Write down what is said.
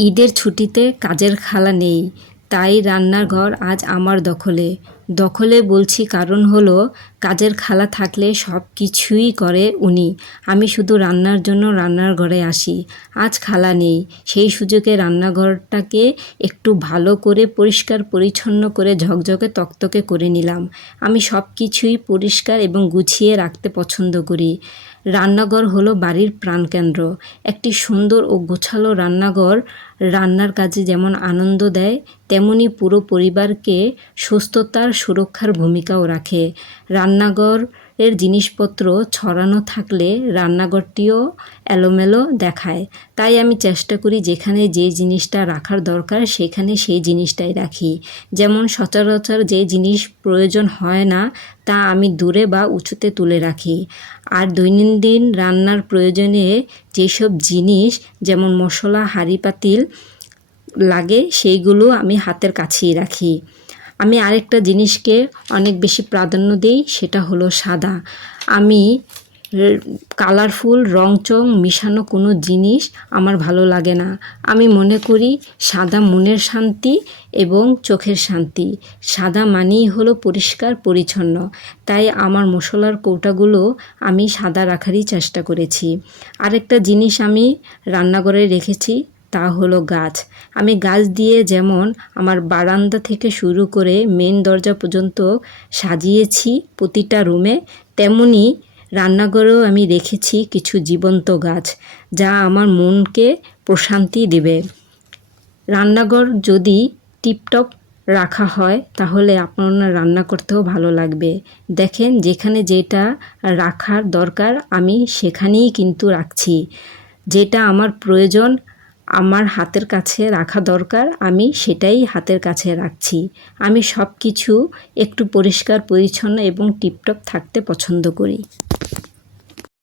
ঈদের ছুটিতে কাজের খালা নেই, তাই রান্নার ঘর আজ আমার দখলে। দখলে বলছি কারণ হলো কাজের খালা থাকলে সব কিছুই করে উনি। আমি শুধু রান্নার জন্য রান্নার ঘরে আসি। আজ খালা নেই, সেই সুযোগে রান্নাঘরটাকে একটু ভালো করে পরিষ্কার পরিচ্ছন্ন করে ঝকঝকে তকতকে করে নিলাম। আমি সব কিছুই পরিষ্কার এবং গুছিয়ে রাখতে পছন্দ করি। রান্নাঘর হলো বাড়ির প্রাণকেন্দ্র। একটি সুন্দর ও গোছালো রান্নাঘর রান্নার কাজে যেমন আনন্দ দেয়, তেমনি পুরো পরিবারকে সুস্থতার সুরক্ষার ভূমিকাও রাখে। রান্নাঘরের জিনিসপত্র ছড়ানো থাকলে রান্নাঘরটিও এলোমেলো দেখায়। তাই আমি চেষ্টা করি যেখানে যে জিনিসটা রাখার দরকার সেখানে সেই জিনিসটাই রাখি। যেমন সচরাচর যে জিনিস প্রয়োজন হয় না তা আমি দূরে বা উঁচুতে তুলে রাখি। আর দৈনন্দিন রান্নার প্রয়োজনে যেসব জিনিস যেমন মশলা, হাঁড়ি পাতিল লাগে সেইগুলো আমি হাতের কাছেই রাখি। আমি আরেকটা জিনিসকে অনেক বেশি প্রাধান্য দিই, সেটা হলো সাদা। আমি কালারফুল রংচং মিশানো কোনো জিনিস আমার ভালো লাগে না। আমি মনে করি সাদা মনের শান্তি এবং চোখের শান্তি। সাদা মানেই হলো পরিষ্কার পরিচ্ছন্ন। তাই আমার মশলার কৌটাগুলো আমি সাদা রাখারই চেষ্টা করেছি। আরেকটা জিনিস আমি রান্নাঘরে রেখেছি, তা হলো গাছ। আমি গাছ দিয়ে যেমন আমার বারান্দা থেকে শুরু করে মেন দরজা পর্যন্ত সাজিয়েছি প্রতিটা রুমে, তেমনি রান্নাঘরেও আমি রেখেছি কিছু জীবন্ত গাছ, যা আমার মনকে প্রশান্তি দেবে। রান্নাঘর যদি টিপটপ রাখা হয় তাহলে আপনার রান্না করতেও ভালো লাগবে। দেখেন যেখানে যেটা রাখার দরকার আমি সেখানেই কিন্তু রাখছি। যেটা আমার প্রয়োজন আমার হাতের কাছে রাখা দরকার আমি সেটাই হাতের কাছে রাখছি। আমি সব কিছু একটু পরিষ্কার পরিচ্ছন্ন এবং টিপটপ থাকতে পছন্দ করি।